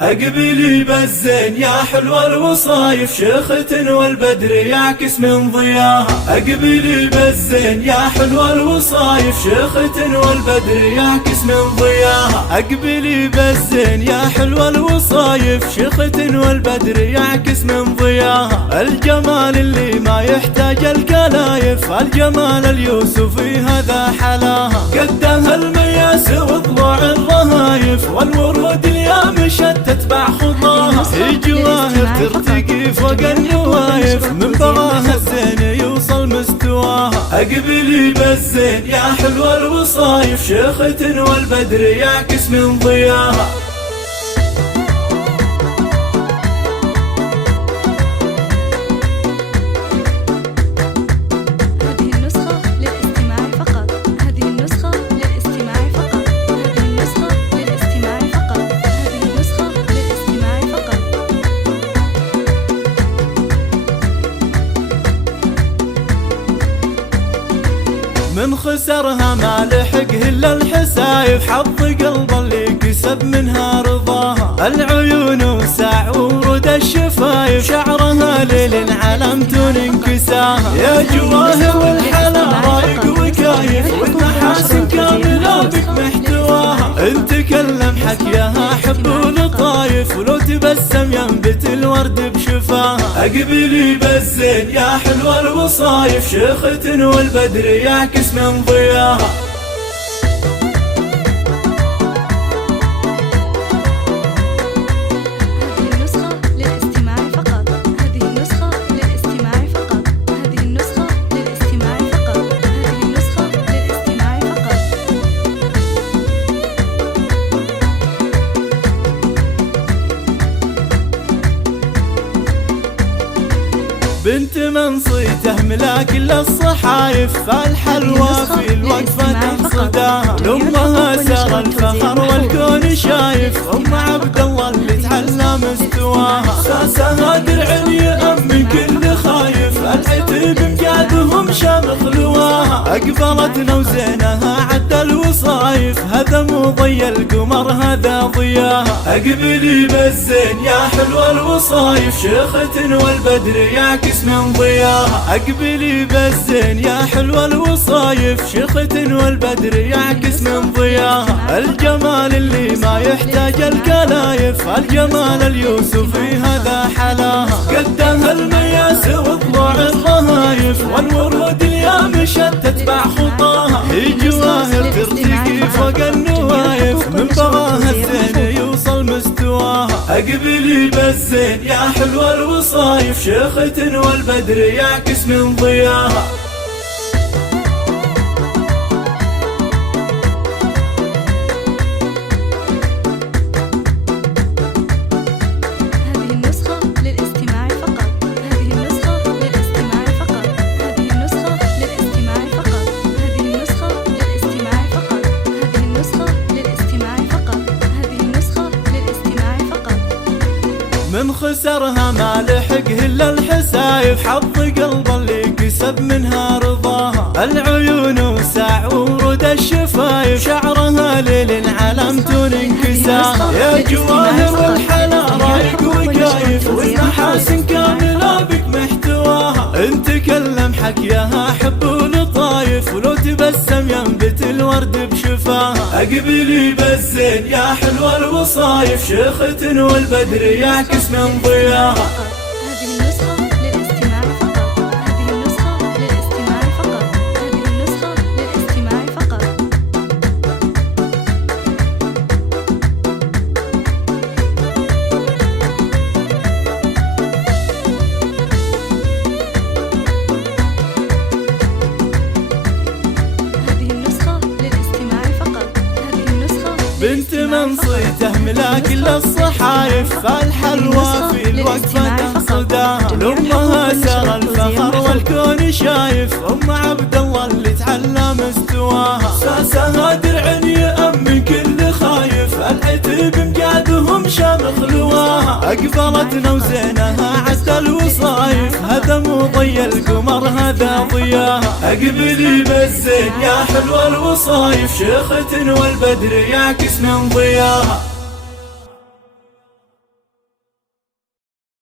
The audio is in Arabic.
أقبلي بالزين يا حلوة الوصايف شخة والبدر يعكس من ضياها. أقبلي بالزين يا حلوة الوصايف شخة والبدر يعكس من ضياها. أقبلي بالزين يا حلوة الوصايف شخة والبدر يعكس من ضياها. الجمال اللي ما يحتاج الكلايف، الجمال اليوسفي هذا حلاها. قدها المياس وضلوع الرهايف، والورود اليامشة تتبع خطاها. هي جواهر ترتقي فوق النوايف، من بغاها الزين يوصل مستواها. أقبلي بالزين يا حلوة الوصايف شخة والبدر يعكس من ضياها. من خسرها ما لحق إلا الحسايف، حظ قلب اللي كسب منها رضاها. العيون وسع ورود الشفايف، شعرها ليل علامة انكساها. يا جواهر والحلا رايق وكايف، والمحاسن كاملة بك محتواها. ان تكلم حكيها حب ولطايف، ولو تبسم ينبت الورد بشفاها. أقبلي بالزين يا حلوة الوصايف شخة والبدر يعكس من ضياها. بنت من صيته ملاك للصحايف، فالحلوى في الوقفة تنصداها. لأمها سار الفخر والكون شايف، أم عبد الله اللي تعلى مستواها. ساسها درع يأمن كل خايف، العتيب مجادهم شامخ لواها. أقبلتنا وزينها عد الوصايف، هذا مو ضي القمر هذا ضياها. أقبلي بالزين يا حلوة الوصايف شخة والبدر يعكس من ضياها. أقبلي بالزين يا حلوة الوصايف شخة والبدر يعكس من ضياها. الجمال اللي ما يحتاج الكلايف، الجمال اليوسفي هذا حلاها. قدها المياس وضلوع الرهايف، والورود اليامشة تتبع خطاها. هي جواهر ترتقي فوق النوايف، من بغاها الزين يوصل مستواها. أقبلي بالزين يا حلوة الوصايف شخة والبدر يعكس من ضياها. من خسرها ما لحق إلا الحسايف، حظ قلب اللي كسب منها رضاها. العيون وسع ورود الشفايف، شعرها ليل علامة انكساها. يا جواهر والحلا رايق وكايف، والمحاسن كاملة بك محتواها. ان تكلم حكيها حب ولطايف، ولو تبسم ينبت الورد بشفاها. أقبلي بالزين يا حلوة الوصايف شخة والبدر يعكس من ضياها. بنت من صيته ملاك للصحايف، فالحلوى في الوقفة تنصداها. لأمها سار الفخر والكون شايف، أم عبد الله اللي تعلى مستواها. ساسها درع يأمن كل خايف، العتيب مجادهم شامخ لواها. أقبلتنا وزينها عد الوصايف، هذا مو ضي القمر هذا ضياها. أقبلي بالزين يا حلوة الوصايف شخة والبدر يعكس من ضياها.